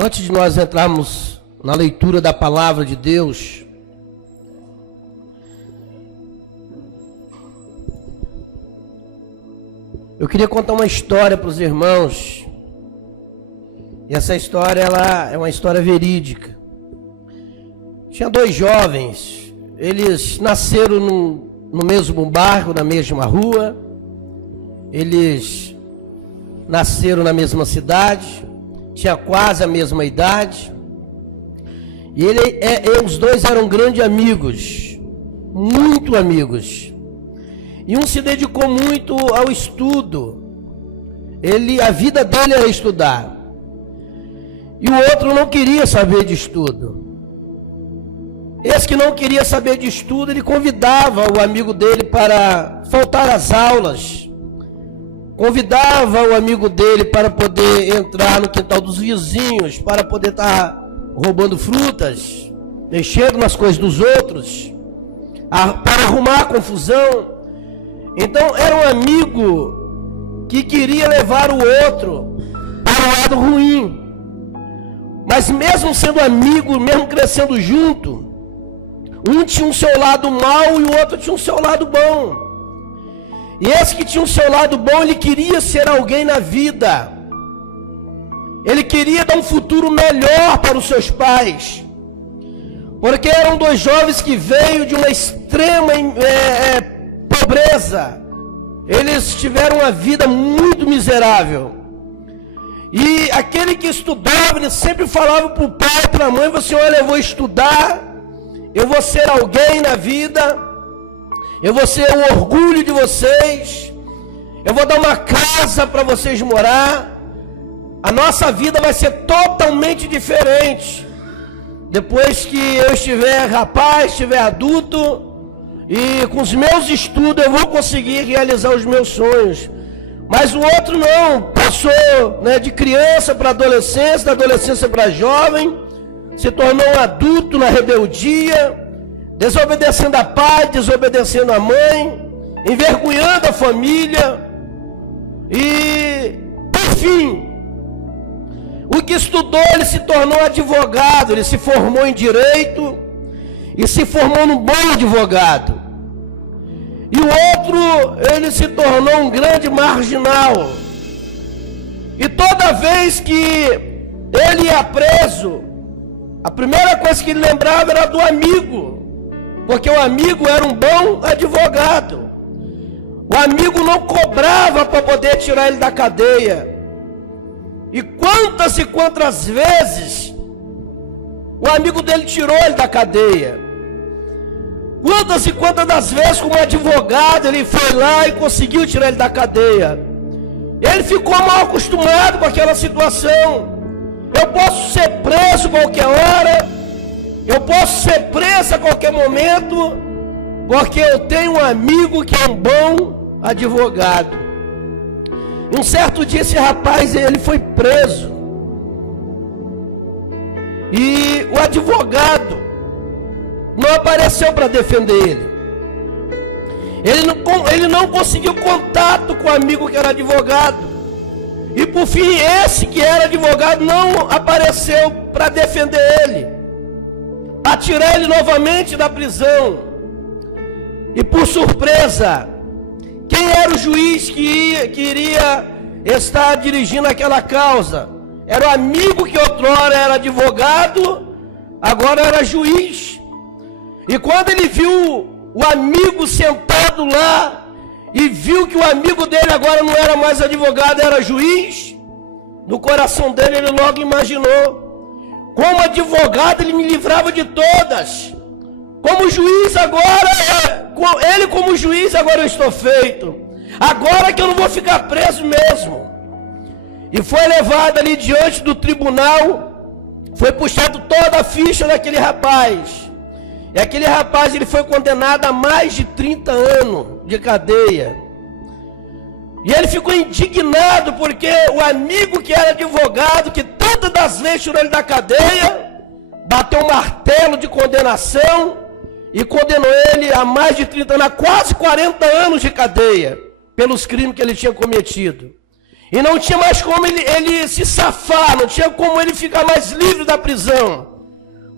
Antes de nós entrarmos na leitura da palavra de Deus, eu queria contar uma história para os irmãos. E essa história ela é uma história verídica. Tinha dois jovens, eles nasceram no mesmo bairro, na mesma rua, eles nasceram na mesma cidade, tinha quase a mesma idade, e os dois eram grandes amigos, muito amigos, e um se dedicou muito ao estudo, a vida dele era estudar, e o outro não queria saber de estudo. Esse que não queria saber de estudo, ele convidava o amigo dele para faltar às aulas, convidava o amigo dele para poder entrar no quintal dos vizinhos, para poder estar roubando frutas, mexendo nas coisas dos outros, para arrumar confusão. Então era um amigo que queria levar o outro para o lado ruim. Mas mesmo sendo amigo, mesmo crescendo junto, um tinha um seu lado mau e o outro tinha um seu lado bom. E esse que tinha um seu lado bom, ele queria ser alguém na vida. Ele queria dar um futuro melhor para os seus pais. Porque eram dois jovens que veio de uma extrema pobreza. Eles tiveram uma vida muito miserável. E aquele que estudava, ele sempre falava para o pai e para a mãe, assim, olha, eu vou estudar, eu vou ser alguém na vida, eu vou ser o orgulho de vocês, eu vou dar uma casa para vocês morar, a nossa vida vai ser totalmente diferente, depois que eu estiver rapaz, estiver adulto, e com os meus estudos eu vou conseguir realizar os meus sonhos. Mas o outro não, passou de criança para adolescência, da adolescência para jovem, se tornou um adulto na rebeldia, desobedecendo a pai, desobedecendo a mãe, envergonhando a família, e, por fim, o que estudou, ele se tornou advogado, ele se formou em direito, e se formou num bom advogado. E o outro, ele se tornou um grande marginal. E toda vez que ele ia preso, a primeira coisa que ele lembrava era do amigo, porque o amigo era um bom advogado. O amigo não cobrava para poder tirar ele da cadeia. E quantas vezes o amigo dele tirou ele da cadeia. Quantas das vezes como advogado ele foi lá e conseguiu tirar ele da cadeia. Ele ficou mal acostumado com aquela situação. Eu posso ser preso qualquer hora, eu posso ser preso a qualquer momento, porque eu tenho um amigo que é um bom advogado. E um certo dia esse rapaz, ele foi preso, e o advogado não apareceu para defender ele. Ele não conseguiu contato com o amigo que era advogado. E por fim, esse que era advogado não apareceu para defender ele, para tirar ele novamente da prisão. E por surpresa, quem era o juiz que iria estar dirigindo aquela causa? Era o amigo que outrora era advogado, agora era juiz. E quando ele viu o amigo sentado lá, e viu que o amigo dele agora não era mais advogado, era juiz, no coração dele ele logo imaginou, como advogado ele me livrava de todas, como juiz agora, ele como juiz agora eu estou feito, agora que eu não vou ficar preso mesmo. E foi levado ali diante do tribunal, foi puxado toda a ficha daquele rapaz. E aquele rapaz, ele foi condenado a mais de 30 anos de cadeia. E ele ficou indignado porque o amigo que era advogado, que tantas das vezes tirou ele da cadeia, bateu um martelo de condenação e condenou ele a mais de 30 anos, a quase 40 anos de cadeia, pelos crimes que ele tinha cometido. E não tinha mais como ele se safar, não tinha como ele ficar mais livre da prisão.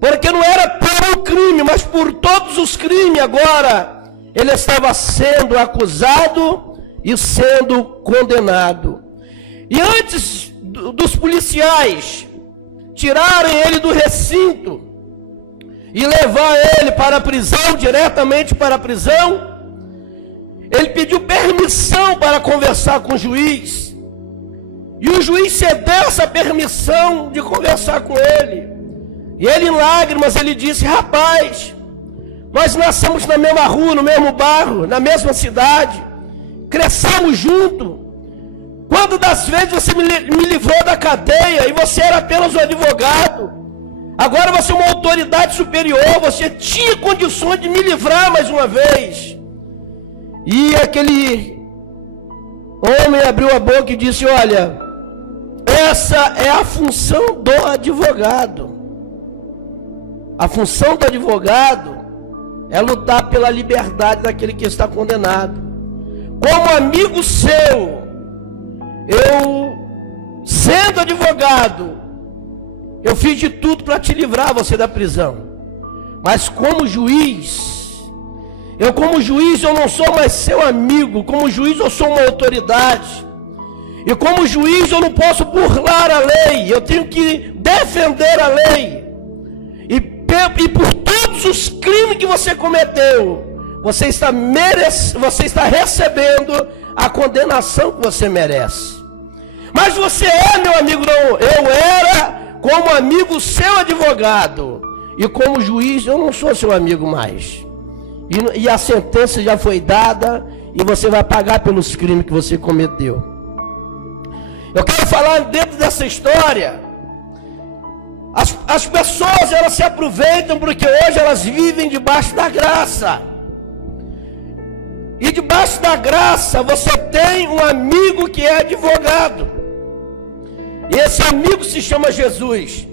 Porque não era por um crime, mas por todos os crimes agora ele estava sendo acusado e sendo condenado. E antes dos policiais tirarem ele do recinto e levar ele para a prisão, diretamente para a prisão, ele pediu permissão para conversar com o juiz. E o juiz cedeu essa permissão de conversar com ele. E ele, em lágrimas, ele disse: rapaz, nós nascemos na mesma rua, no mesmo bairro, na mesma cidade, crescemos juntos. Quando das vezes você me livrou da cadeia e você era apenas um advogado, agora você é uma autoridade superior, você tinha condições de me livrar mais uma vez. E aquele homem abriu a boca e disse: olha, essa é a função do advogado. A função do advogado é lutar pela liberdade daquele que está condenado. Como amigo seu, eu, sendo advogado, eu fiz de tudo para te livrar você da prisão. Mas como juiz, eu não sou mais seu amigo. Como juiz eu sou uma autoridade. E como juiz eu não posso burlar a lei. Eu tenho que defender a lei. E por todos os crimes que você cometeu, você está recebendo a condenação que você merece. Mas você meu amigo, não. Eu era como amigo seu advogado. E como juiz eu não sou seu amigo mais. E a sentença já foi dada e você vai pagar pelos crimes que você cometeu. Eu quero falar dentro dessa história. As pessoas, elas se aproveitam porque hoje elas vivem debaixo da graça. E debaixo da graça você tem um amigo que é advogado. E esse amigo se chama Jesus.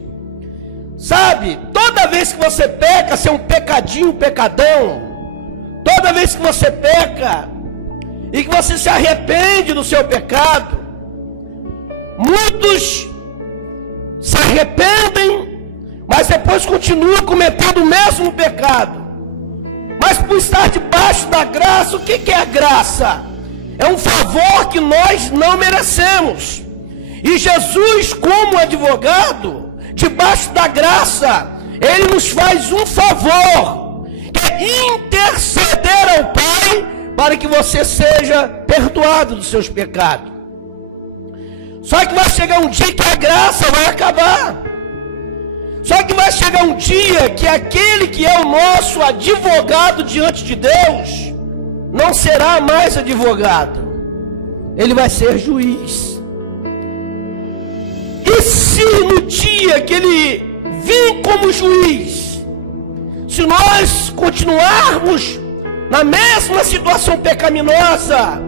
Sabe, toda vez que você peca, se é um pecadinho, pecadão, toda vez que você peca e que você se arrepende do seu pecado, muitos se arrependem, mas depois continuam cometendo o mesmo pecado. Mas por estar debaixo da graça, o que é a graça? É um favor que nós não merecemos. E Jesus, como advogado, debaixo da graça, Ele nos faz um favor, que é interceder ao Pai, para que você seja perdoado dos seus pecados. Só que vai chegar um dia que a graça vai acabar. Só que vai chegar um dia que aquele que é o nosso advogado diante de Deus, não será mais advogado. Ele vai ser juiz. E se no dia que ele vir como juiz, se nós continuarmos na mesma situação pecaminosa,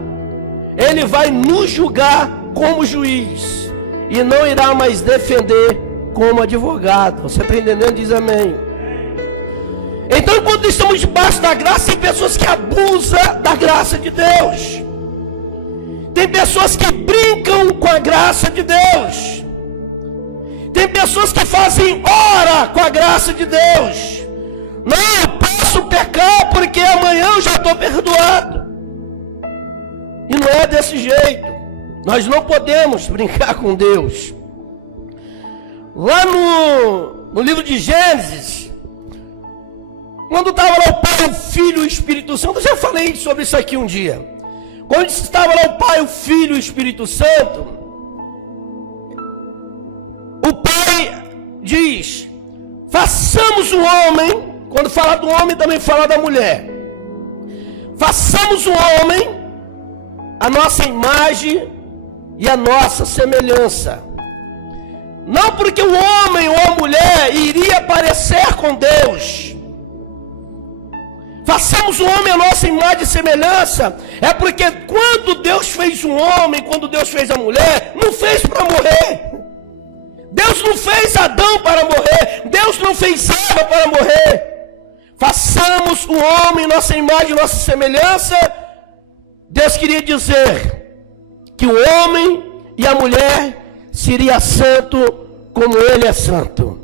ele vai nos julgar como juiz e não irá mais defender como advogado. Você está entendendo? Diz amém. Então, quando estamos debaixo da graça, tem pessoas que abusam da graça de Deus. Tem pessoas que brincam com a graça de Deus. Tem pessoas que fazem hora com a graça de Deus. Não, eu posso pecar porque amanhã eu já estou perdoado. E não é desse jeito. Nós não podemos brincar com Deus. Lá no livro de Gênesis, quando estava lá o Pai, o Filho e o Espírito Santo, eu já falei sobre isso aqui um dia. Quando estava lá o Pai, o Filho e o Espírito Santo, o Pai diz: façamos o homem. Quando fala do homem, também fala da mulher. Façamos o homem a nossa imagem e a nossa semelhança. Não porque o homem ou a mulher iria parecer com Deus. Façamos o homem a nossa imagem e semelhança. É porque quando Deus fez um homem, quando Deus fez a mulher, não fez para morrer. Deus não fez Adão para morrer. Deus não fez Eva para morrer. Façamos o homem nossa imagem e nossa semelhança. Deus queria dizer que o homem e a mulher seria santo como ele é santo.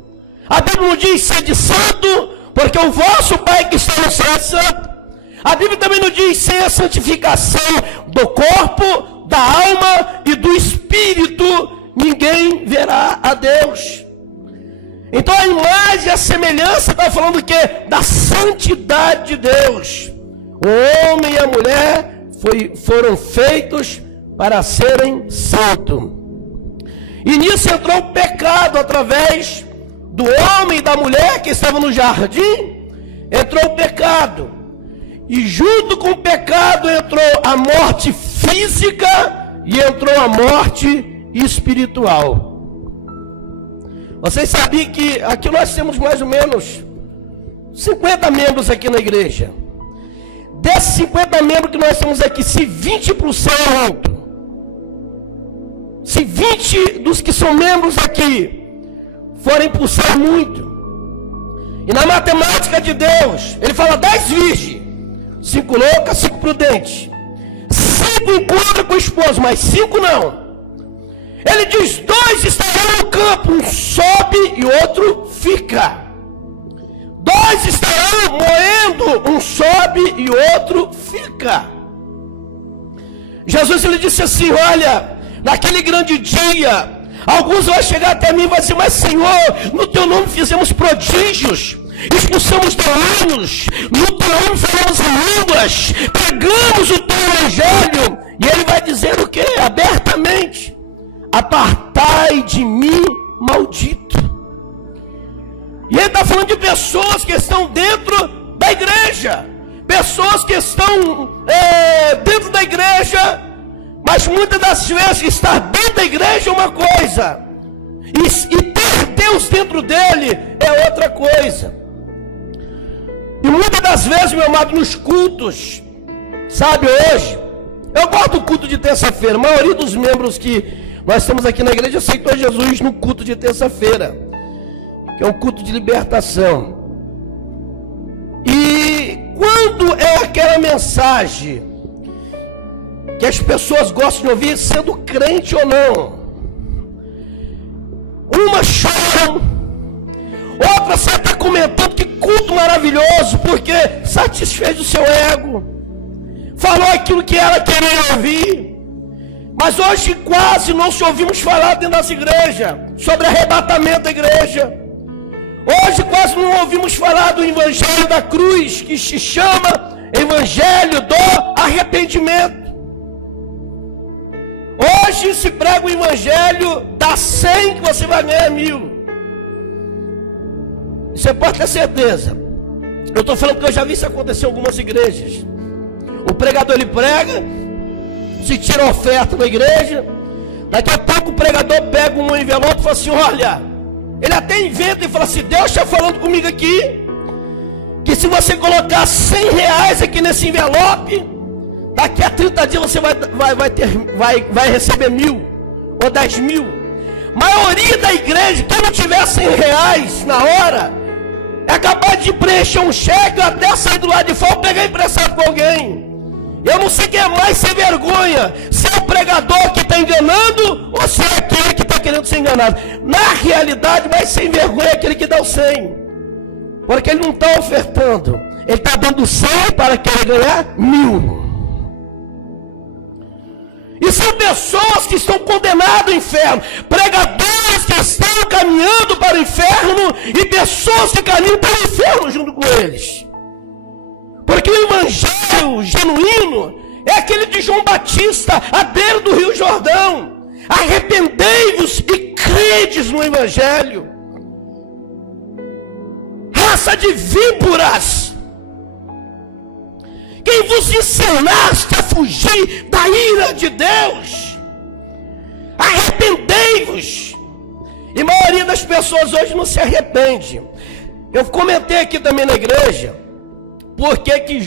A Bíblia não diz sede santo, porque o vosso Pai que está no céu é santo. A Bíblia também não diz sem a santificação do corpo, da alma e do espírito, ninguém verá a Deus. Então a imagem, a semelhança está falando o quê? Da santidade de Deus. O homem e a mulher foram feitos para serem santos. E nisso entrou o pecado através do homem e da mulher que estavam no jardim. Entrou o pecado. E junto com o pecado entrou a morte física e entrou a morte espiritual. Vocês sabiam que aqui nós temos mais ou menos 50 membros aqui na igreja. Desses 50 membros que nós temos aqui, se 20%, se 20 dos que são membros aqui forem por ser muito, e na matemática de Deus, ele fala 10 virgens, 5 loucas, 5 prudentes, 5 encontram com o esposo, mas 5 não. Ele diz: 2 estarão no campo, um sobe e outro fica. 2 estarão moendo, um sobe e outro fica. Jesus ele disse assim: olha, naquele grande dia, alguns vão chegar até mim e vão dizer: mas Senhor, no teu nome fizemos prodígios, expulsamos demônios, no teu nome falamos em línguas, pregamos o teu evangelho. E ele vai dizer o quê? Abertamente: apartai de mim, maldito. E ele está falando de pessoas que estão dentro da igreja, pessoas que estão dentro da igreja, mas muitas das vezes estar dentro da igreja é uma coisa, e ter Deus dentro dele é outra coisa. E muitas das vezes, meu amado, nos cultos, sabe, hoje, eu gosto do culto de terça-feira. A maioria dos membros que nós estamos aqui na igreja aceitou Jesus no culto de terça-feira, que é um culto de libertação. E quando é aquela mensagem que as pessoas gostam de ouvir, sendo crente ou não, uma choram, outra você está comentando que culto maravilhoso, porque satisfez o seu ego, falou aquilo que ela queria ouvir. Mas hoje quase não se ouvimos falar dentro das igrejas sobre arrebatamento da igreja. Hoje quase não ouvimos falar do evangelho da cruz, que se chama evangelho do arrependimento. Hoje se prega o evangelho, dá 100 que você vai ganhar 1000. Você pode ter certeza. Eu estou falando porque eu já vi isso acontecer em algumas igrejas. O pregador ele prega, se tira oferta na igreja, daqui a pouco o pregador pega um envelope e fala assim: olha, ele até inventa e fala assim: Deus está falando comigo aqui, que se você colocar 100 reais aqui nesse envelope, daqui a 30 dias você vai receber 1000 ou 10.000. Maioria da igreja, quem não tiver 100 reais na hora, é capaz de preencher um cheque, até sair do lado de fora, pegar emprestado com alguém. Eu não sei quem é mais sem vergonha, se é o pregador que está enganando, ou se é aquele que está querendo ser enganado. Na realidade, mais sem vergonha é aquele que dá o 100, porque ele não está ofertando, ele está dando 100 para querer ganhar 1000. E são pessoas que estão condenadas ao inferno, pregadores que estão caminhando para o inferno, e pessoas que caminham para o inferno junto com eles. Porque o evangelho genuíno é aquele de João Batista, à beira do Rio Jordão: arrependei-vos e credes no evangelho. Raça de víboras, quem vos ensinaste a fugir da ira de Deus? Arrependei-vos. E a maioria das pessoas hoje não se arrepende. Eu comentei aqui também na igreja, por que que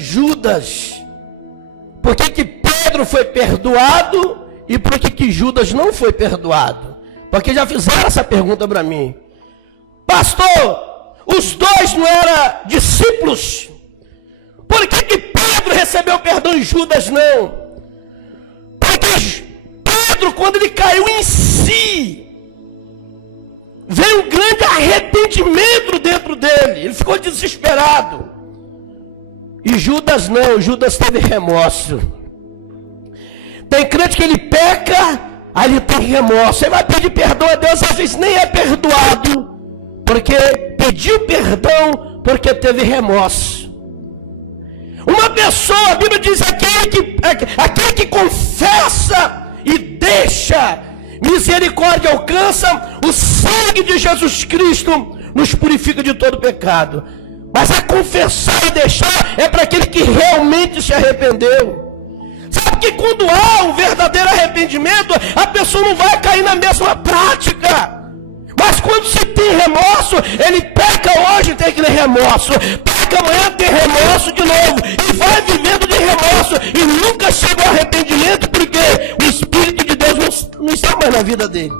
Pedro foi perdoado e por que Judas não foi perdoado? Porque já fizeram essa pergunta para mim: pastor, os dois não eram discípulos? Por que Pedro recebeu perdão e Judas não? Porque Pedro, quando ele caiu em si, veio um grande arrependimento dentro dele. Ele ficou desesperado. E Judas não, Judas teve remorso. Tem crente que ele peca, aí ele tem remorso. Ele vai pedir perdão a Deus, às vezes nem é perdoado, porque pediu perdão, porque teve remorso. Uma pessoa, a Bíblia diz, aquele que confessa e deixa, misericórdia alcança, o sangue de Jesus Cristo nos purifica de todo pecado. Mas a confessar e deixar é para aquele que realmente se arrependeu. Sabe que quando há um verdadeiro arrependimento, a pessoa não vai cair na mesma prática. Mas quando se tem remorso, ele peca hoje, tem aquele remorso, peca amanhã, tem remorso de novo, e vai vivendo de remorso, e nunca chega ao arrependimento, porque o Espírito de Deus não está mais na vida dele.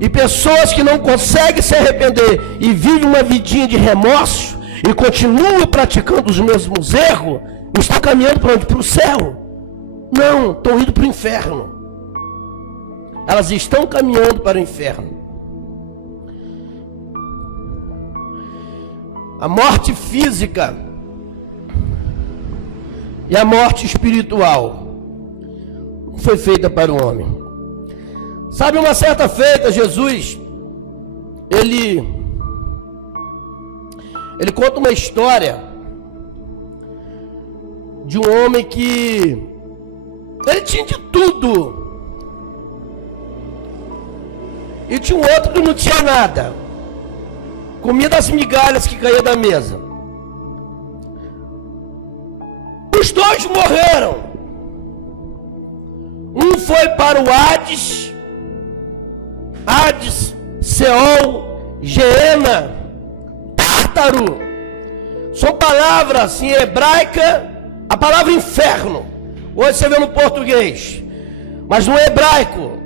E pessoas que não conseguem se arrepender e vivem uma vidinha de remorso e continuam praticando os mesmos erros, estão caminhando para onde? Para o céu? Não, estão indo para o inferno. Elas estão caminhando para o inferno. A morte física e a morte espiritual não foi feita para o homem. Sabe, uma certa feita, Jesus, ele conta uma história de um homem que ele tinha de tudo, e tinha um outro que não tinha nada, comia das migalhas que caía da mesa. Os dois morreram. Um foi para o Hades, Seol, Geena, Tártaro. São palavras em hebraica, a palavra inferno. Hoje você vê no português, mas no hebraico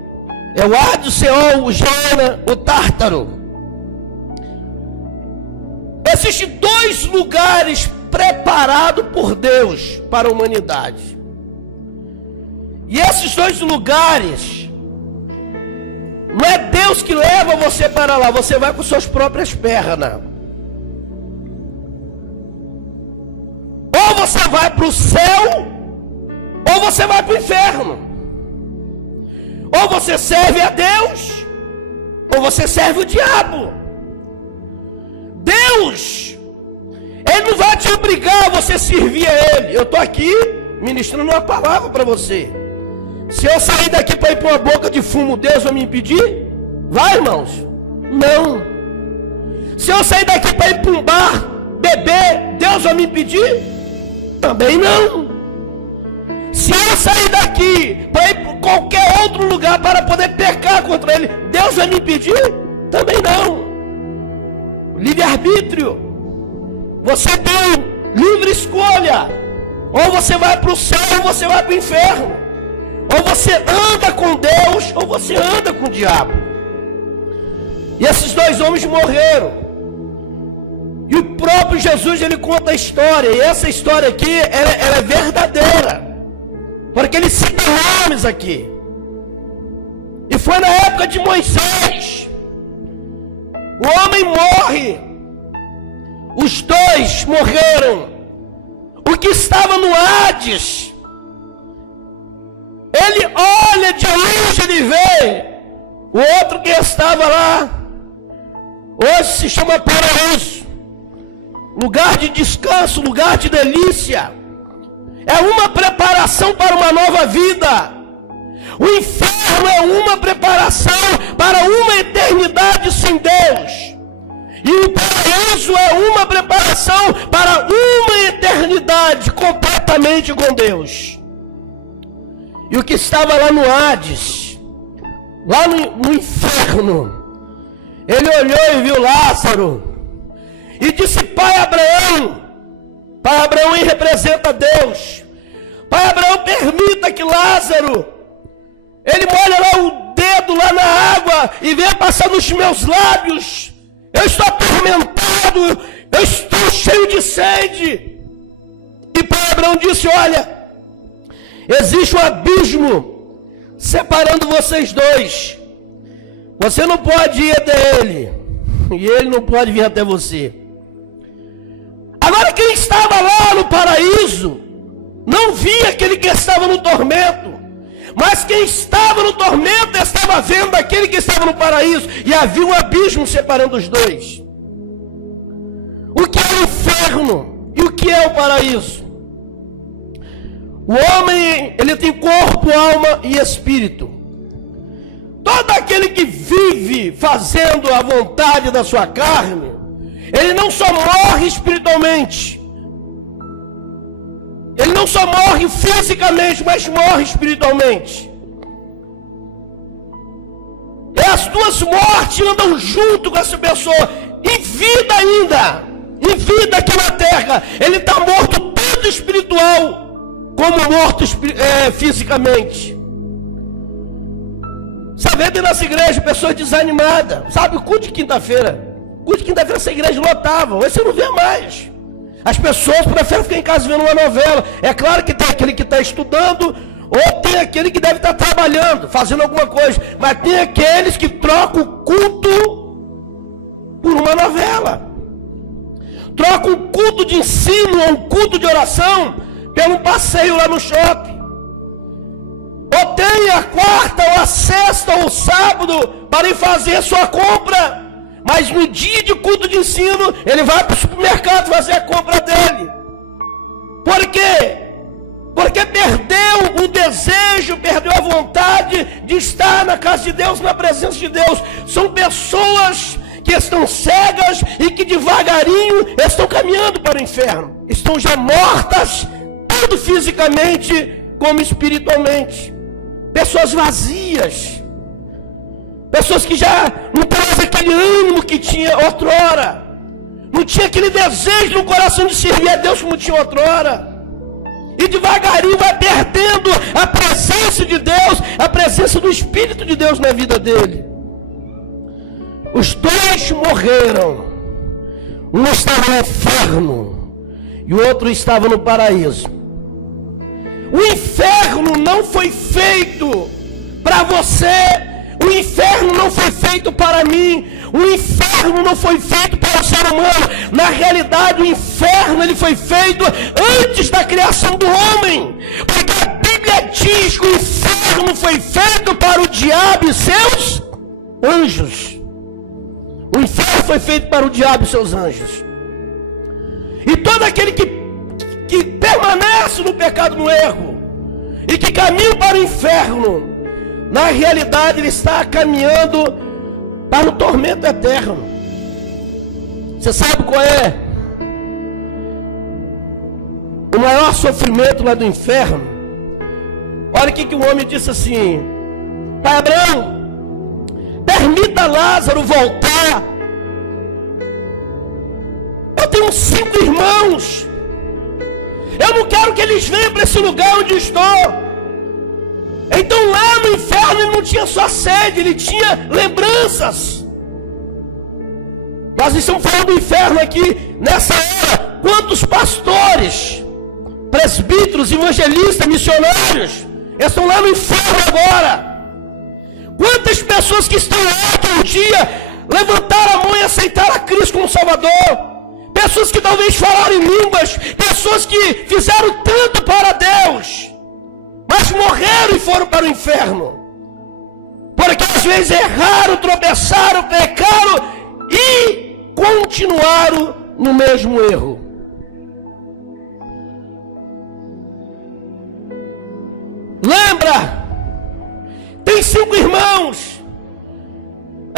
é o Hades, Seol, o Geena, o Tártaro. Existem dois lugares preparados por Deus para a humanidade. E esses dois lugares, não é Deus que leva você para lá, você vai com suas próprias pernas. Ou você vai para o céu, ou você vai para o inferno. Ou você serve a Deus, ou você serve o diabo. Deus, Ele não vai te obrigar a você servir a Ele. Eu estou aqui ministrando uma palavra para você. Se eu sair daqui para ir para uma boca de fumo, Deus vai me impedir? Vai, irmãos? Não. Se eu sair daqui para ir para um bar, beber, Deus vai me impedir? Também não. Se eu sair daqui para ir para qualquer outro lugar para poder pecar contra Ele, Deus vai me impedir? Também não. Livre-arbítrio. Você tem livre escolha. Ou você vai para o céu, ou você vai para o inferno. Ou você anda com Deus, ou você anda com o diabo. E esses dois homens morreram. E o próprio Jesus, ele conta a história. E essa história aqui, ela é verdadeira. Porque ele cita nomes aqui. E foi na época de Moisés. O homem morre. Os dois morreram. O que estava no Hades, ele olha de longe, ele vê. O outro que estava lá, hoje se chama paraíso, lugar de descanso, lugar de delícia. É uma preparação para uma nova vida. O inferno é uma preparação para uma eternidade sem Deus. E o paraíso é uma preparação para uma eternidade completamente com Deus. E o que estava lá no Hades, lá no inferno, ele olhou e viu Lázaro e disse: Pai Abraão, ele representa Deus. Pai Abraão, permita que Lázaro, ele molha lá o dedo lá na água e venha passar nos meus lábios. Eu estou atormentado, eu estou cheio de sede. E Pai Abraão disse: olha, existe um abismo separando vocês dois. Você não pode ir até ele, e ele não pode vir até você. Agora quem estava lá no paraíso, não via aquele que estava no tormento, mas quem estava no tormento estava vendo aquele que estava no paraíso, e havia um abismo separando os dois. O que é o inferno e o que é o paraíso? O homem, ele tem corpo, alma e espírito. Todo aquele que vive fazendo a vontade da sua carne, ele não só morre espiritualmente, ele não só morre fisicamente, mas morre espiritualmente. E as duas mortes andam junto com essa pessoa, em vida ainda, em vida aqui na terra. Ele está morto tanto espiritual, como morto fisicamente. Você vê dentro dessa igreja pessoas desanimadas. Sabe, o culto de quinta-feira, essa igreja lotava. Hoje você não vê mais. As pessoas preferem ficar em casa vendo uma novela. É claro que tem aquele que está estudando, ou tem aquele que deve estar trabalhando, fazendo alguma coisa. Mas tem aqueles que trocam o culto por uma novela. Trocam um culto de ensino ou um culto de oração pelo passeio lá no shopping. Ou tem a quarta, ou a sexta, ou o sábado para ir fazer a sua compra. Mas no dia de culto de ensino, ele vai para o supermercado fazer a compra dele. Por quê? Porque perdeu o desejo, perdeu a vontade de estar na casa de Deus, na presença de Deus. São pessoas que estão cegas e que devagarinho estão caminhando para o inferno. Estão já mortas, tanto fisicamente como espiritualmente. Pessoas vazias. Pessoas que já não trazem aquele ânimo que tinha outrora. Não tinha aquele desejo no coração de servir a Deus como tinha outrora. E devagarinho vai perdendo a presença de Deus, a presença do Espírito de Deus na vida dele. Os dois morreram. Um estava no inferno e o outro estava no paraíso. O inferno não foi feito para você. O inferno não foi feito para mim. O inferno não foi feito para o ser humano. Na realidade, o inferno ele foi feito antes da criação do homem. Porque a Bíblia diz que o inferno foi feito para o diabo e seus anjos. O inferno foi feito para o diabo e seus anjos. E todo aquele que permanece no pecado, no erro, e que caminha para o inferno, na realidade ele está caminhando para o tormento eterno. Você sabe qual é o maior sofrimento lá do inferno? Olha o que o homem disse assim: Pai Abraão, permita Lázaro voltar. Eu tenho 5 irmãos. Eu não quero que eles venham para esse lugar onde eu estou. Então lá no inferno ele não tinha só sede, ele tinha lembranças. Nós estamos falando do inferno aqui nessa era. Quantos pastores, presbíteros, evangelistas, missionários estão lá no inferno agora? Quantas pessoas que estão lá que um dia levantaram a mão e aceitaram a Cristo como Salvador? Pessoas que talvez falaram em línguas, pessoas que fizeram tanto para Deus, mas morreram e foram para o inferno, porque às vezes erraram, tropeçaram, pecaram e continuaram no mesmo erro. Lembra? Tem 5 irmãos.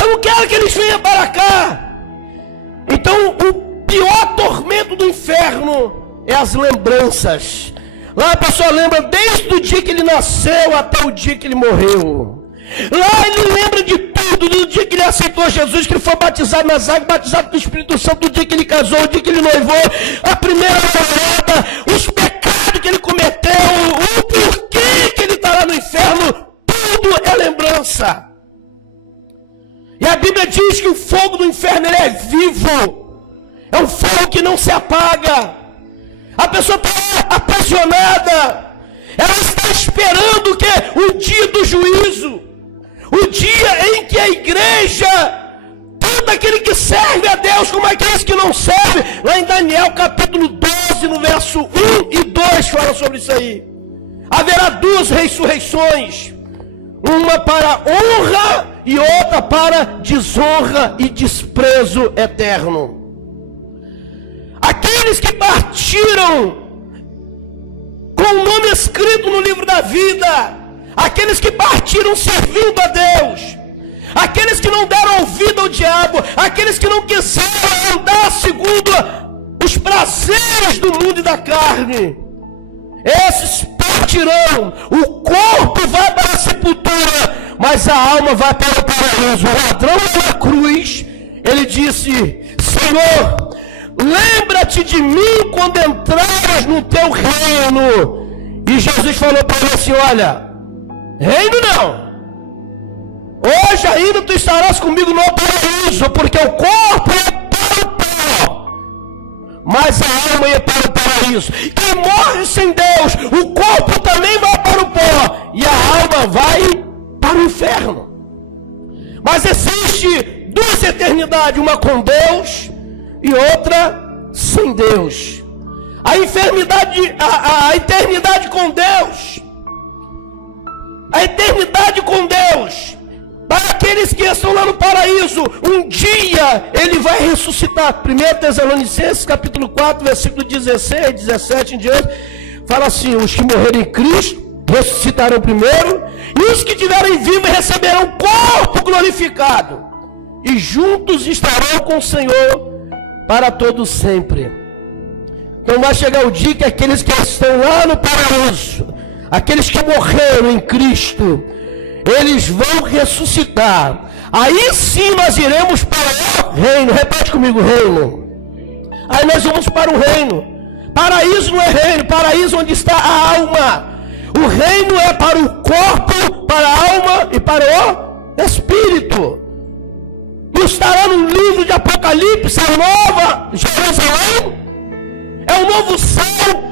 Eu não quero que eles venham para cá. Então o pior tormento do inferno é as lembranças. Lá a pessoa lembra desde o dia que ele nasceu até o dia que ele morreu. Lá ele lembra de tudo, do dia que ele aceitou Jesus, que ele foi batizado nas águas, batizado com o Espírito Santo, do dia que ele casou, o dia que ele noivou, a primeira namorada, os pecados que ele cometeu, o porquê que ele está lá no inferno, tudo é lembrança. E a Bíblia diz que o fogo do inferno ele é vivo. É um fogo que não se apaga. A pessoa está apaixonada. Ela está esperando o quê? O dia do juízo. O dia em que a igreja, tanto aquele que serve a Deus como aqueles que não servem, lá em Daniel capítulo 12, no verso 1 e 2, fala sobre isso aí. Haverá duas ressurreições, uma para honra e outra para desonra e desprezo eterno. Aqueles que partiram com o nome escrito no livro da vida, aqueles que partiram servindo a Deus, aqueles que não deram ouvido ao diabo, aqueles que não quiseram andar segundo os prazeres do mundo e da carne, esses partirão. O corpo vai para a sepultura, mas a alma vai para o paraíso. O ladrão na cruz, ele disse: Senhor, lembra-te de mim quando entrares no teu reino. E Jesus falou para ele assim: olha, reino não, hoje ainda tu estarás comigo no paraíso, porque o corpo é para o pó, mas a alma é para o paraíso. Quem morre sem Deus, o corpo também vai para o pó, e a alma vai para o inferno. Mas existe duas eternidades, uma com Deus e outra sem Deus. A eternidade com Deus, a eternidade com Deus, para aqueles que estão lá no paraíso, um dia ele vai ressuscitar. 1 Tessalonicenses capítulo 4, versículo 16, 17 em diante, fala assim: os que morrerem em Cristo ressuscitarão primeiro, e os que estiverem vivos receberão o corpo glorificado, e juntos estarão com o Senhor para todo sempre. Então vai chegar o dia que aqueles que estão lá no paraíso, aqueles que morreram em Cristo, eles vão ressuscitar. Aí sim nós iremos para o reino. Repete comigo: reino. Aí nós vamos para o reino. Paraíso não é reino, paraíso onde está a alma. O reino é para o corpo, para a alma e para o espírito. E estará no livro de Apocalipse a nova Jerusalém. É um novo céu,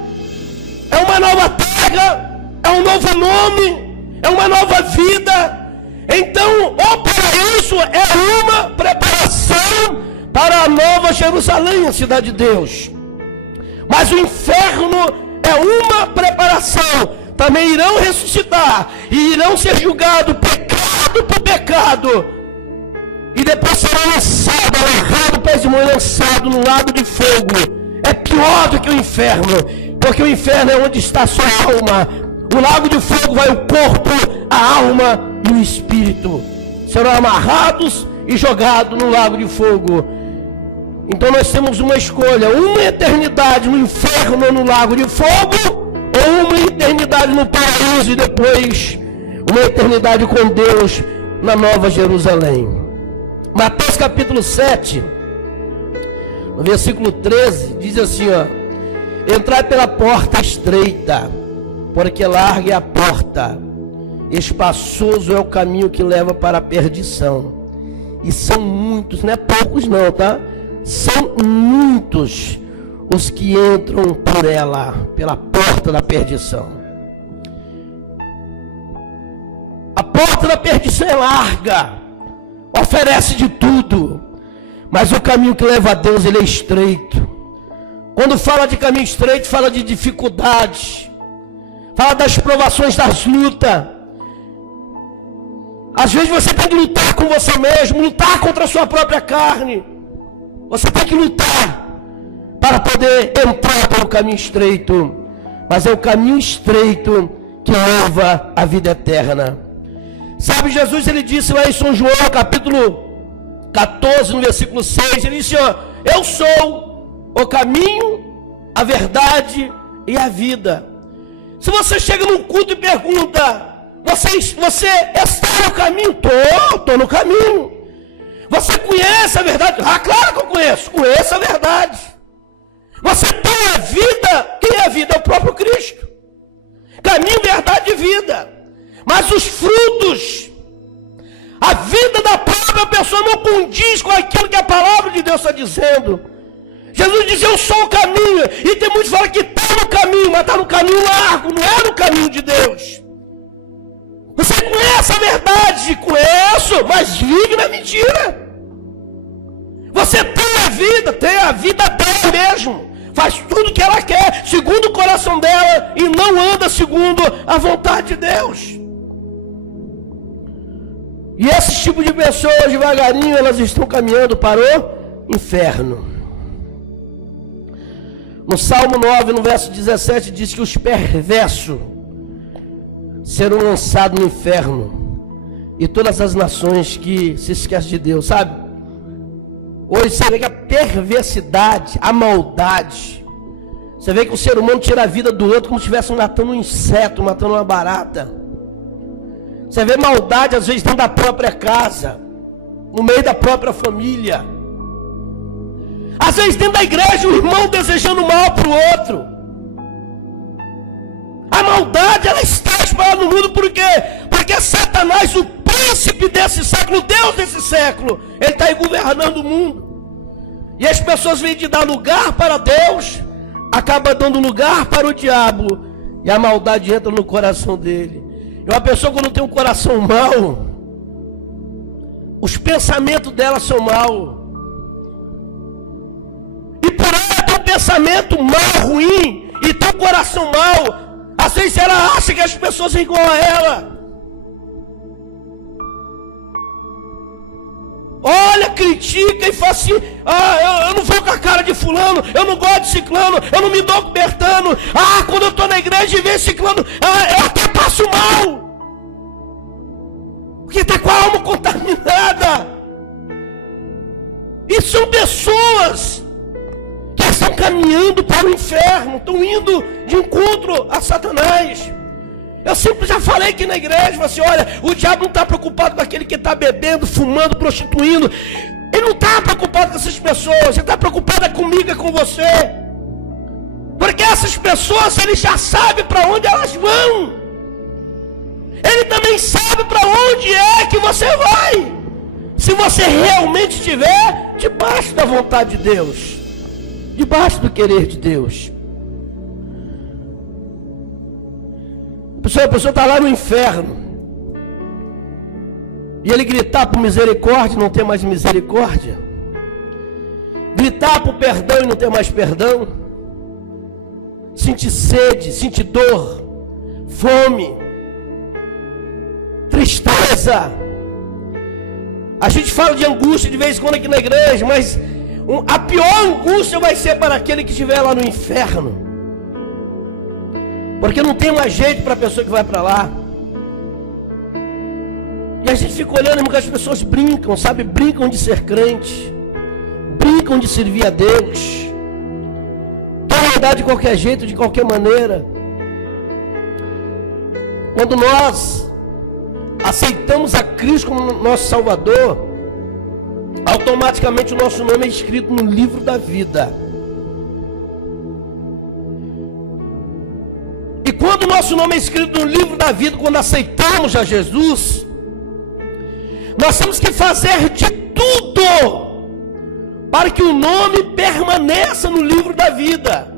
é uma nova terra, é um novo nome, é uma nova vida. Então o paraíso é uma preparação para a nova Jerusalém, a cidade de Deus. Mas o inferno é uma preparação. Também irão ressuscitar e irão ser julgados pecado por pecado, e depois serão lançados, agarrados pés de mão, lançados no lago de fogo. É pior do que o inferno, porque o inferno é onde está a sua alma. O lago de fogo vai o corpo, a alma e o espírito. Serão amarrados e jogados no lago de fogo. Então nós temos uma escolha: uma eternidade no inferno ou no lago de fogo, ou uma eternidade no paraíso e depois uma eternidade com Deus na nova Jerusalém. Mateus capítulo 7, no versículo 13, diz assim, ó: entrai pela porta estreita, porque larga é a porta, espaçoso é o caminho que leva para a perdição, e são muitos, não é poucos não, tá? São muitos os que entram por ela, pela porta da perdição. A porta da perdição é larga, oferece de tudo, mas o caminho que leva a Deus, ele é estreito. Quando fala de caminho estreito, fala de dificuldades, fala das provações, das lutas. Às vezes você tem que lutar com você mesmo, lutar contra a sua própria carne. Você tem que lutar para poder entrar pelo caminho estreito. Mas é o caminho estreito que leva à vida eterna. Sabe, Jesus, ele disse lá em São João, capítulo 14, no versículo 6, ele disse, ó: eu sou o caminho, a verdade e a vida. Se você chega num culto e pergunta, você está no caminho? Estou no caminho. Você conhece a verdade? Ah, claro que eu conheço a verdade. Você tem a vida. Quem é a vida? É o próprio Cristo. Caminho, verdade e vida. Mas os frutos, a vida da própria pessoa não condiz com aquilo que a palavra de Deus está dizendo. Jesus diz, eu sou o caminho. E tem muitos que falam que está no caminho, caminho, mas está no caminho largo, não é no caminho de Deus. Você conhece a verdade, conheço, mas vive na mentira. Você tem a vida dela mesmo, faz tudo que ela quer, segundo o coração dela, e não anda segundo a vontade de Deus. E esse tipo de pessoas, devagarinho, elas estão caminhando para o inferno. No Salmo 9, no verso 17, diz que os perversos serão lançados no inferno, e todas as nações que se esquecem de Deus, sabe? Hoje você vê que a perversidade, a maldade, você vê que o ser humano tira a vida do outro como se estivesse matando um inseto, matando uma barata. Você vê maldade às vezes dentro da própria casa, no meio da própria família. Às vezes dentro da igreja, o irmão desejando mal para o outro. A maldade, ela está espalhada no mundo, por quê? Porque Satanás, o príncipe desse século, Deus desse século, ele está aí governando o mundo. E as pessoas vêm de dar lugar para Deus, acaba dando lugar para o diabo, e a maldade entra no coração dele. E uma pessoa, quando tem um coração mau, os pensamentos dela são maus. E por ela ter um pensamento mau, ruim, e ter um coração mau, às vezes ela acha que as pessoas são igual a ela. Olha, critica e fala assim: eu não vou com a cara de fulano, eu não gosto de ciclano, eu não me dou com Bertano. Quando eu estou na igreja e vejo ciclano, eu até passo mal, porque está com a alma contaminada. E são pessoas que estão caminhando para o inferno, estão indo de encontro a Satanás. Eu sempre já falei aqui na igreja, assim, olha, o diabo não está preocupado com aquele que está bebendo, fumando, prostituindo. Ele não está preocupado com essas pessoas, ele está preocupado comigo e com você. Porque essas pessoas, ele já sabe para onde elas vão. Ele também sabe para onde é que você vai, se você realmente estiver debaixo da vontade de Deus, debaixo do querer de Deus. A pessoa está lá no inferno, e ele gritar por misericórdia, não ter mais misericórdia, gritar por perdão e não ter mais perdão, sentir sede, sentir dor, fome, tristeza. A gente fala de angústia de vez em quando aqui na igreja, mas a pior angústia vai ser para aquele que estiver lá no inferno. Porque não tem mais jeito para a pessoa que vai para lá. E a gente fica olhando, porque as pessoas brincam, sabe? Brincam de ser crente, brincam de servir a Deus, querem andar de qualquer jeito, de qualquer maneira. Quando nós aceitamos a Cristo como nosso Salvador, automaticamente o nosso nome é escrito no livro da vida. E quando o nosso nome é escrito no livro da vida, quando aceitamos a Jesus, nós temos que fazer de tudo para que o nome permaneça no livro da vida.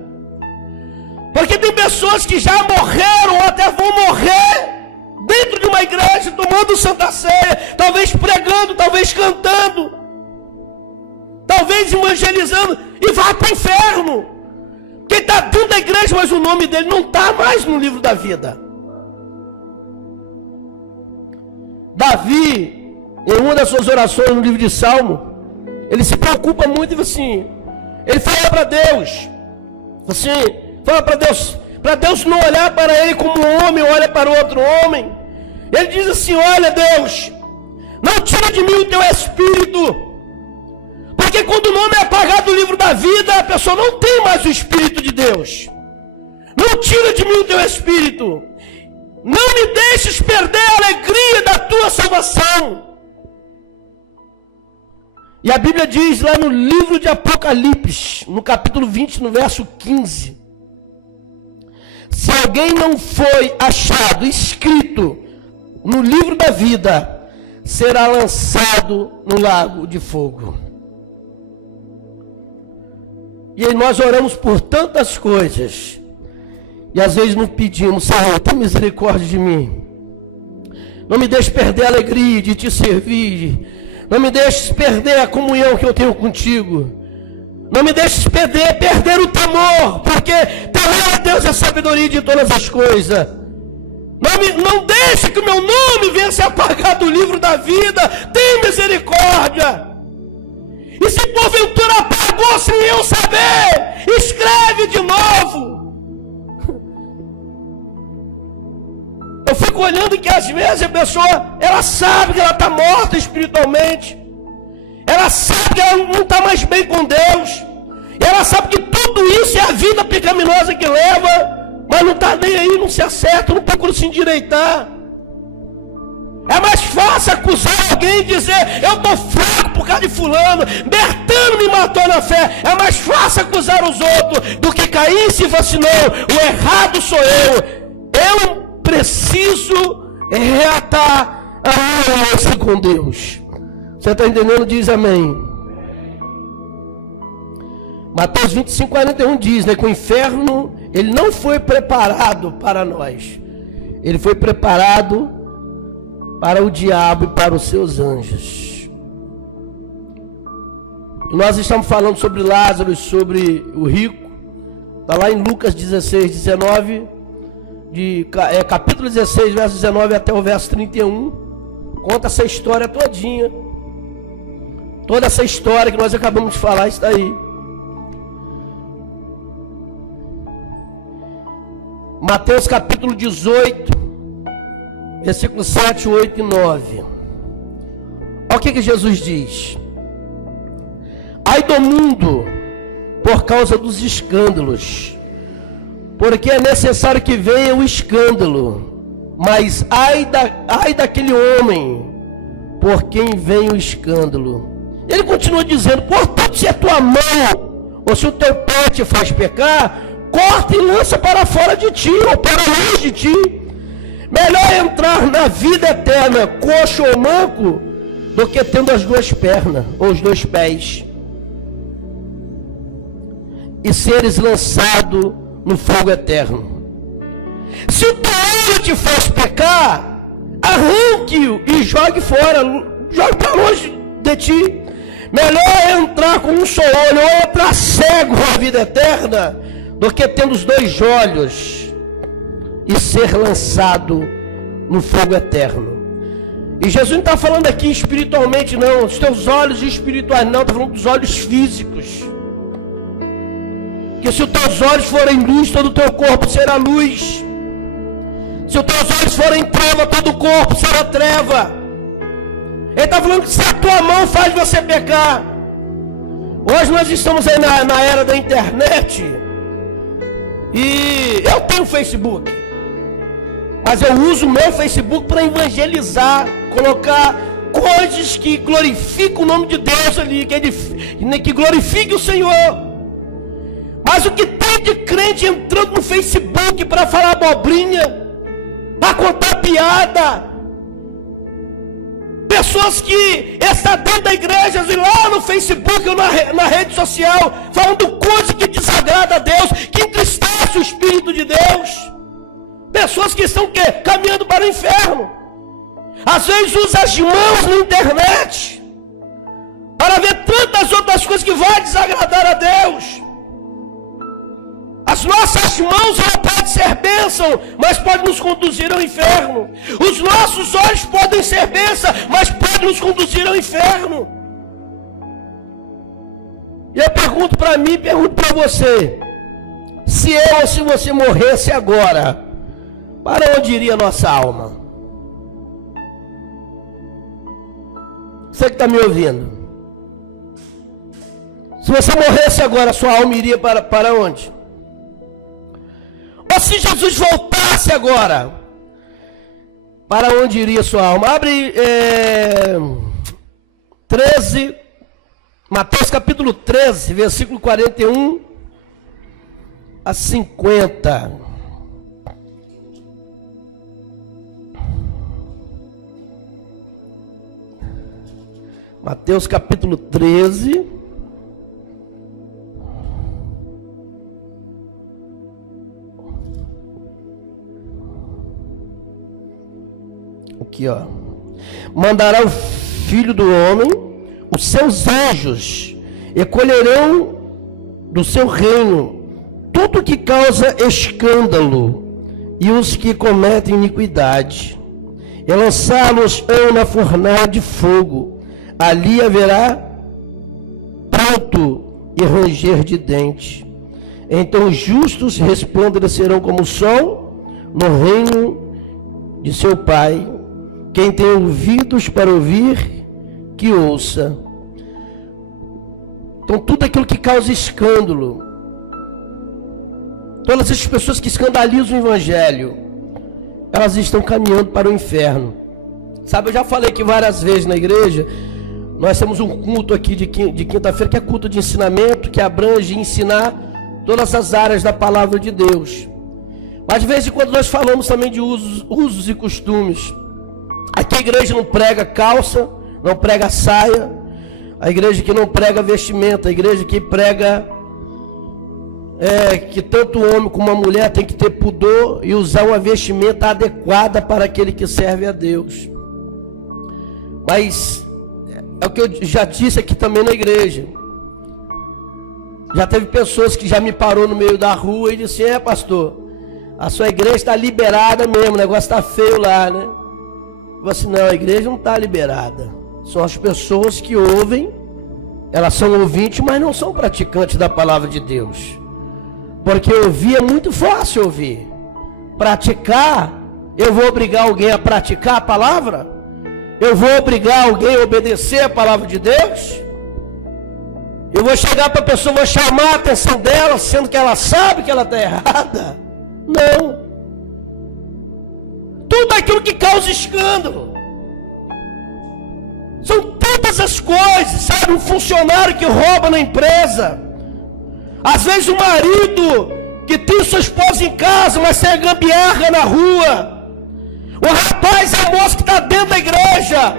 Porque tem pessoas que já morreram ou até vão morrer dentro de uma igreja, tomando Santa Ceia, talvez pregando, talvez cantando, talvez evangelizando, e vai para o inferno. Quem está dentro da igreja, mas o nome dele não está mais no livro da vida. Davi, em uma das suas orações no livro de Salmo, ele se preocupa muito e assim, ele fala para Deus, para Deus não olhar para ele como um homem olha para outro homem. Ele diz assim: olha, Deus, não tira de mim o teu espírito. Porque quando o nome é apagado do livro da vida, a pessoa não tem mais o Espírito de Deus. Não tira de mim o teu Espírito. Não me deixes perder a alegria da tua salvação. E a Bíblia diz lá no livro de Apocalipse, no capítulo 20, no verso 15: se alguém não foi achado escrito no livro da vida, será lançado no lago de fogo. E nós oramos por tantas coisas, E às vezes nos pedimos: Senhor, tem misericórdia de mim. Não me deixe perder a alegria de te servir. Não me deixes perder a comunhão que eu tenho contigo. Não me deixes perder o temor, porque temor a Deus é a sabedoria de todas as coisas. Não deixe que o meu nome venha ser apagado do livro da vida. Tem misericórdia. E se porventura apagou sem eu saber, escreve de novo. Eu fico olhando que às vezes a pessoa, ela sabe que ela está morta espiritualmente. Ela sabe que ela não está mais bem com Deus. Ela sabe que tudo isso é a vida pecaminosa que leva, mas não está nem aí, não se acerta, não procura se endireitar. É mais fácil acusar alguém e dizer: eu estou fraco por causa de fulano, Bertano me matou na fé. É mais fácil acusar os outros do que Caim se vacinou. O errado sou eu. Eu preciso reatar a minha aliança com Deus. Você está entendendo? Diz amém. Mateus 25, 41 diz, né, que o inferno, ele não foi preparado para nós. Ele foi preparado para o diabo e para os seus anjos. E nós estamos falando sobre Lázaro e sobre o rico. Está lá em Lucas 16, 19, capítulo 16, verso 19 até o verso 31. Conta essa história todinha. Toda essa história que nós acabamos de falar está aí. Mateus capítulo 18, versículos 7, 8 e 9. Olha o que Jesus diz: ai do mundo por causa dos escândalos, porque é necessário que venha o escândalo, mas ai daquele homem por quem vem o escândalo. Ele continua dizendo: portanto, se a tua mão ou se o teu pé te faz pecar, corta e lança para fora de ti, ou para longe de ti. Melhor entrar na vida eterna coxo ou manco, do que tendo as duas pernas, ou os dois pés, e seres lançado no fogo eterno. Se o teu olho te faz pecar, arranque-o e jogue fora, jogue para longe de ti. Melhor entrar com um só olho ou entrar cego na vida eterna, do que tendo os dois olhos e ser lançado no fogo eterno. E Jesus não está falando aqui espiritualmente não, os teus olhos espirituais não, está falando dos olhos físicos. Que se os teus olhos forem luz, todo o teu corpo será luz. Se os teus olhos forem treva, todo o corpo será treva. Ele está falando que se a tua mão faz você pecar. Hoje nós estamos aí na era da internet. E eu tenho Facebook, mas eu uso o meu Facebook para evangelizar, colocar coisas que glorificam o nome de Deus ali, que glorifique o Senhor. Mas o que tem de crente entrando no Facebook para falar abobrinha, para contar piada, pessoas que estão dentro da igreja e lá no Facebook ou na rede social, falando coisas que desagradam a Deus, que entristece o Espírito de Deus. Pessoas que estão caminhando para o inferno. Às vezes usa as mãos na internet para ver tantas outras coisas que vai desagradar a Deus. As nossas mãos não podem ser bênção, mas podem nos conduzir ao inferno. Os nossos olhos podem ser bênção, mas podem nos conduzir ao inferno. E eu pergunto para mim, pergunto para você: se eu ou se você morresse agora, para onde iria a nossa alma? Você que está me ouvindo, se você morresse agora, sua alma iria para onde? Ou se Jesus voltasse agora, para onde iria sua alma? Abre 13, Mateus capítulo 13, versículo 41 a 50. Mateus capítulo 13, Aqui, ó. Mandará o Filho do Homem, os seus anjos, e colherão do seu reino tudo que causa escândalo e os que cometem iniquidade, e lançá-los-ão na fornalha de fogo. Ali haverá pranto e ranger de dente. Então os justos resplandecerão como o sol no reino de seu Pai. Quem tem ouvidos para ouvir, que ouça. Então tudo aquilo que causa escândalo, todas as pessoas que escandalizam o Evangelho, elas estão caminhando para o inferno. Sabe, eu já falei aqui várias vezes na igreja, nós temos um culto aqui de quinta-feira, que é culto de ensinamento, que abrange ensinar todas as áreas da palavra de Deus. Mas de vez em quando nós falamos também de usos e costumes. Aqui a igreja não prega calça, não prega saia, a igreja que não prega vestimenta, a igreja que prega que tanto o homem como a mulher tem que ter pudor e usar uma vestimenta adequada para aquele que serve a Deus. Mas é o que eu já disse aqui também na igreja. Já teve pessoas que já me parou no meio da rua e disse: pastor, a sua igreja está liberada mesmo, o negócio está feio lá, né? Eu falei assim: não, a igreja não está liberada. São as pessoas que ouvem, elas são ouvintes, mas não são praticantes da palavra de Deus. Porque ouvir é muito fácil ouvir. Praticar, eu vou obrigar alguém a praticar a palavra? Eu vou obrigar alguém a obedecer a palavra de Deus? Eu vou chegar para a pessoa, vou chamar a atenção dela, sendo que ela sabe que ela está errada? Não. Tudo aquilo que causa escândalo. São tantas as coisas, sabe? Um funcionário que rouba na empresa. Às vezes o marido que tem sua esposa em casa, mas tem a gambiarra na rua. O rapaz e a moça que está dentro da igreja,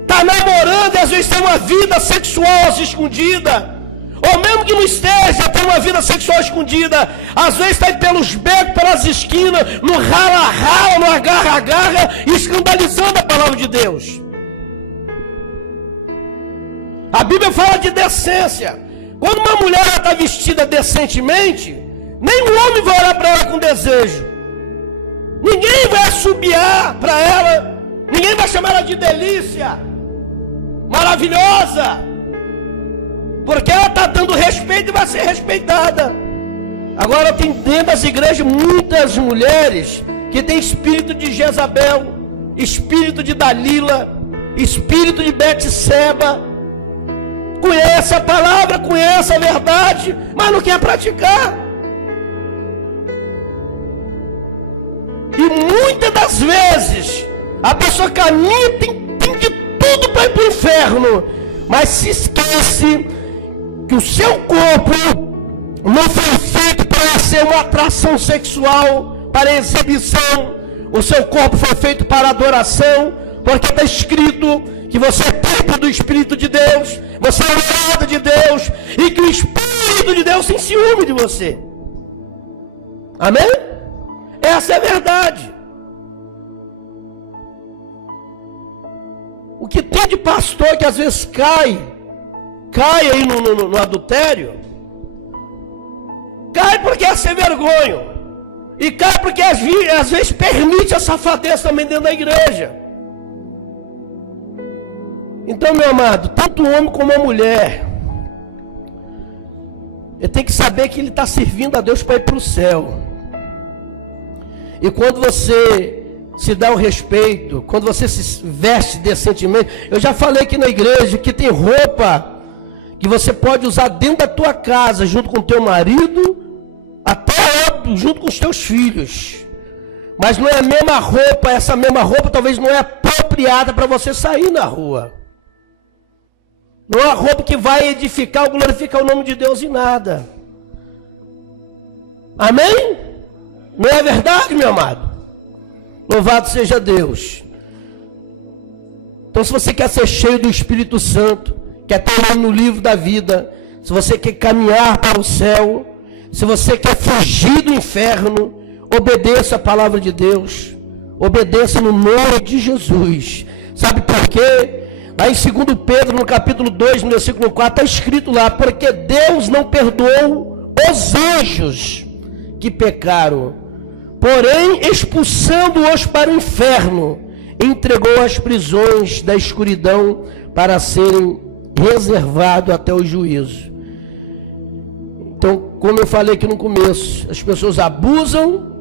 está namorando e às vezes tem uma vida sexual escondida. Ou mesmo que não esteja, tem uma vida sexual escondida. Às vezes está pelos becos, pelas esquinas, no rala-rala, no agarra-agarra, escandalizando a palavra de Deus. A Bíblia fala de decência. Quando uma mulher está vestida decentemente, nem o homem vai olhar para ela com desejo. Ninguém vai assobiar para ela. Ninguém vai chamar ela de delícia, maravilhosa. Porque ela está dando respeito e vai ser respeitada. Agora tem dentro das igrejas muitas mulheres que têm espírito de Jezabel, espírito de Dalila, espírito de Betseba. Conhece a palavra, conhece a verdade, mas não quer praticar. E muitas das vezes a pessoa caminha, tem de tudo para ir para o inferno, mas se esquece que o seu corpo não foi feito para ser uma atração sexual, para exibição. O seu corpo foi feito para adoração, porque está escrito que você é templo do Espírito de Deus, você é morada de Deus, e que o Espírito de Deus tem ciúme de você. Amém? Essa é a verdade. O que tem de pastor que às vezes cai aí no adultério, cai porque é sem vergonha, e cai porque às vezes permite a safadez também dentro da igreja. Então, meu amado, tanto o homem como a mulher, ele tem que saber que ele está servindo a Deus para ir para o céu. E quando você se dá o respeito, quando você se veste decentemente, eu já falei aqui na igreja que tem roupa que você pode usar dentro da tua casa, junto com o teu marido, até junto com os teus filhos. Mas não é a mesma roupa, essa mesma roupa talvez não é apropriada para você sair na rua. Não é uma roupa que vai edificar ou glorificar o nome de Deus em nada. Amém? Não é verdade, meu amado? Louvado seja Deus. Então, se você quer ser cheio do Espírito Santo, quer ter o nome no livro da vida, se você quer caminhar para o céu, se você quer fugir do inferno, obedeça a palavra de Deus, Obedeça no nome de Jesus. Sabe por quê? Lá em 2 Pedro, no capítulo 2, no versículo 4, está escrito lá: porque Deus não perdoou os anjos que pecaram, porém, expulsando-os para o inferno, entregou as prisões da escuridão para serem reservados até o juízo. Então, como eu falei aqui no começo, as pessoas abusam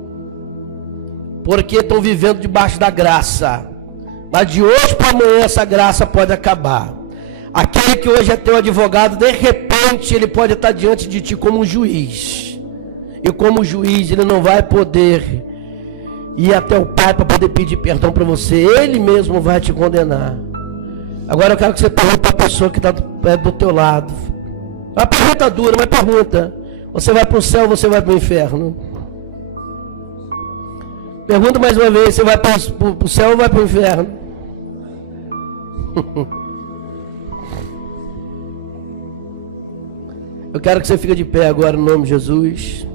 porque estão vivendo debaixo da graça. Mas de hoje para amanhã essa graça pode acabar. Aquele que hoje é teu advogado, de repente ele pode estar diante de ti como um juiz. E como juiz ele não vai poder ir até o Pai para poder pedir perdão para você. Ele mesmo vai te condenar. Agora eu quero que você pergunte para a pessoa que está do teu lado. Uma pergunta dura, mas pergunta: você vai para o céu ou você vai para o inferno? Pergunta mais uma vez: você vai para o céu ou vai para o inferno? Eu quero que você fique de pé agora, no nome de Jesus.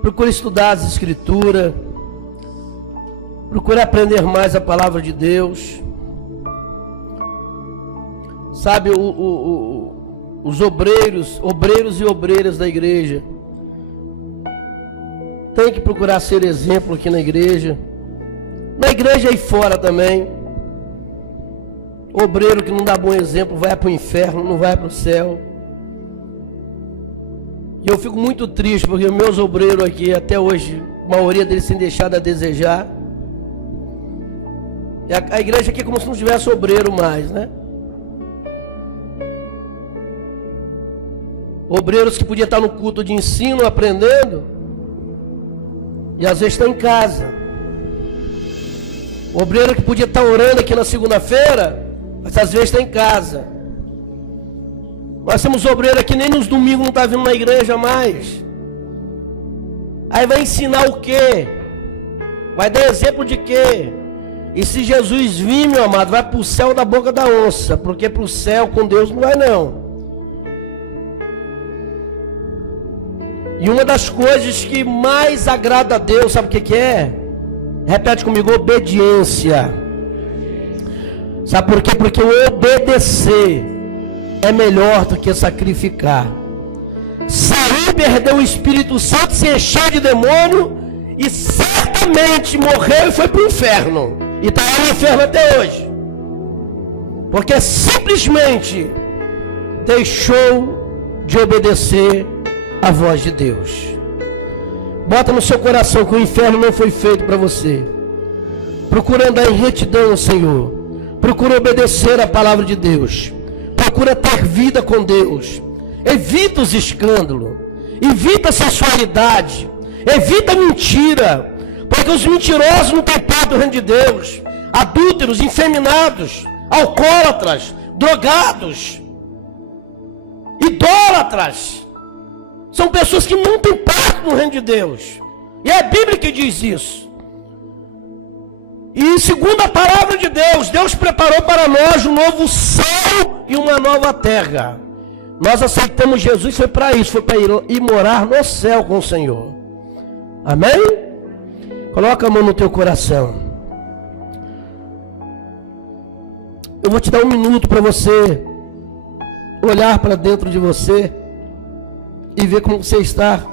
Procure estudar as Escrituras. Procure aprender mais a palavra de Deus. Sabe, os obreiros e obreiras da igreja tem que procurar ser exemplo aqui na igreja e fora também. Obreiro que não dá bom exemplo vai para o inferno, não vai para o céu. E eu fico muito triste porque meus obreiros aqui, até hoje, a maioria deles têm deixado a desejar. E a igreja aqui é como se não tivesse obreiro mais, né? Obreiros que podiam estar no culto de ensino, aprendendo, e às vezes estão em casa. Obreiro que podia estar orando aqui na segunda-feira, mas às vezes está em casa. Nós temos obreiro aqui, nem nos domingos não está vindo na igreja mais. Aí vai ensinar o quê? Vai dar exemplo de quê? E se Jesus vir, meu amado, vai para o céu da boca da onça, porque para o céu com Deus não vai não. E uma das coisas que mais agrada a Deus, sabe o que é? Repete comigo: obediência. Sabe por quê? Porque o obedecer é melhor do que sacrificar. Saul perdeu o Espírito Santo, se encheu de demônio e certamente morreu e foi para o inferno. E está lá no inferno até hoje. Porque simplesmente deixou de obedecer a voz de Deus. Bota no seu coração que o inferno não foi feito para você. Procura andar em retidão ao Senhor. Procura obedecer a palavra de Deus. Procura ter vida com Deus. Evita os escândalos. Evita a sensualidade. Evita a mentira. Porque os mentirosos não têm parte do reino de Deus. Adúlteros, infeminados, alcoólatras, drogados, idólatras, são pessoas que não têm parte no reino de Deus. E é a Bíblia que diz isso. E segundo a palavra de Deus, Deus preparou para nós um novo céu e uma nova terra. Nós aceitamos Jesus, foi para isso, foi para ir morar no céu com o Senhor. Amém? Coloca a mão no teu coração. Eu vou te dar 1 minuto para você olhar para dentro de você e ver como você está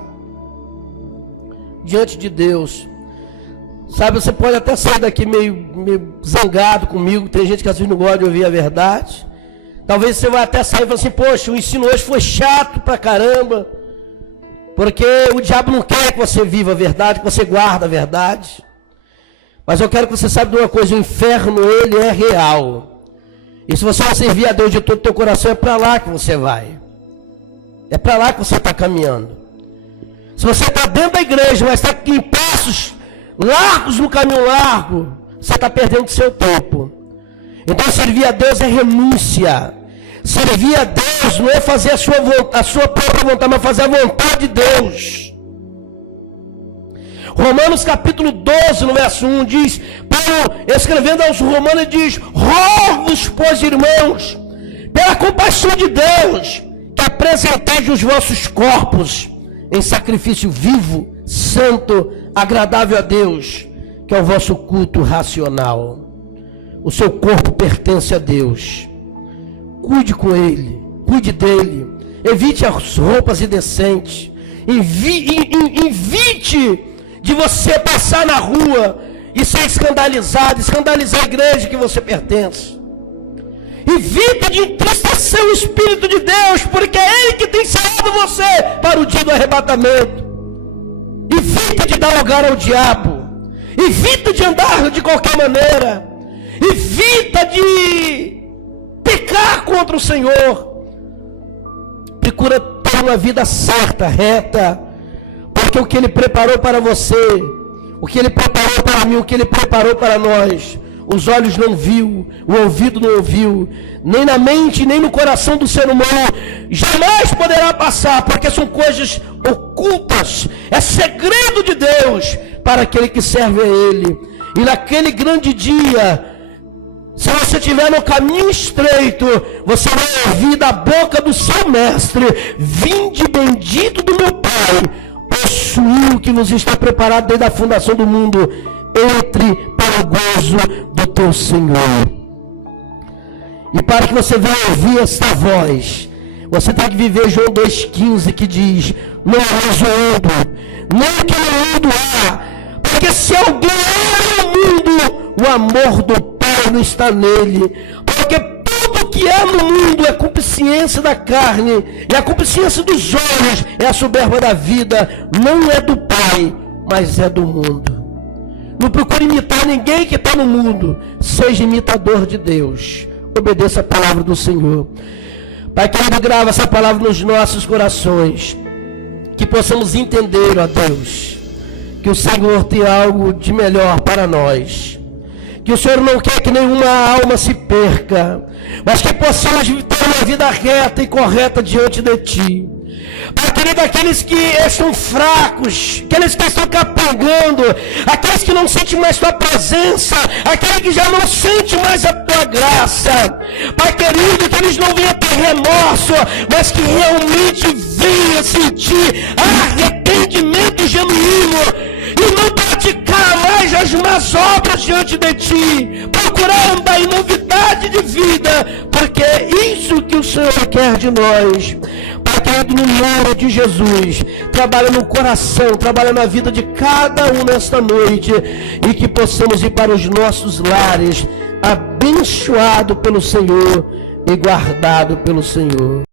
diante de Deus. Sabe, você pode até sair daqui meio zangado comigo. Tem gente que às vezes não gosta de ouvir a verdade. Talvez você vai até sair e falar assim: poxa, o ensino hoje foi chato pra caramba. Porque o diabo não quer que você viva a verdade, que você guarde a verdade. Mas eu quero que você saiba de uma coisa: o inferno, ele é real. E se você não servir a Deus de todo o teu coração, é para lá que você vai. É para lá que você está caminhando. Se você está dentro da igreja, mas está em passos largos no caminho largo, você está perdendo seu tempo. Então servir a Deus é renúncia. Servir a Deus não é fazer a sua própria vontade, mas fazer a vontade de Deus. Romanos capítulo 12, no verso 1, diz, Paulo, escrevendo aos Romanos, diz, rogo-vos, pois, irmãos, pela compaixão de Deus, que apresenteis os vossos corpos em sacrifício vivo, santo, agradável a Deus, que é o vosso culto racional. O seu corpo pertence a Deus. Cuide com ele, cuide dele. Evite as roupas indecentes. Evite de você passar na rua e ser escandalizado, escandalizar a igreja que você pertence. Evite de entristecer o Espírito de Deus, porque é Ele que tem salvado você para o dia do arrebatamento. Evite de dar lugar ao diabo. Evita de andar de qualquer maneira. Evita de pecar contra o Senhor. Procura ter uma vida certa, reta, porque o que Ele preparou para você, o que Ele preparou para mim, o que Ele preparou para nós, os olhos não viu, o ouvido não ouviu, nem na mente, nem no coração do ser humano, jamais poderá passar, porque são coisas ocultas, é segredo de Deus, para aquele que serve a Ele. E naquele grande dia, se você estiver no caminho estreito, você vai ouvir da boca do seu mestre, vinde bendito do meu Pai, possui o que nos está preparado desde a fundação do mundo, entre para o gozo do teu Senhor. E para que você venha ouvir esta voz, você tem que viver João 2,15, que diz, não és o mundo, nem que no mundo há, porque se alguém é no mundo, o amor do Pai não está nele, porque tudo que é no mundo é concupiscência da carne, e a concupiscência dos olhos é a soberba da vida, não é do Pai, mas é do mundo. Não procure imitar ninguém que está no mundo, seja imitador de Deus, obedeça a palavra do Senhor. Pai querido, grava essa palavra nos nossos corações, que possamos entender, ó Deus, que o Senhor tem algo de melhor para nós, que o Senhor não quer que nenhuma alma se perca, mas que possamos ter uma vida reta e correta diante de Ti. Pai querido, aqueles que estão fracos, aqueles que estão capengando, aqueles que não sentem mais Tua presença, aqueles que já não sentem mais a Tua graça, Pai querido, que eles não venham ter remorso, mas que realmente venham sentir arrependimento genuíno e não praticar mais as más obras diante de Ti, procurar andar em novidade de vida, porque é isso que o Senhor quer de nós. Pai querido, no nome de Jesus, trabalha no coração, trabalha na vida de cada um nesta noite, e que possamos ir para os nossos lares, abençoado pelo Senhor e guardado pelo Senhor.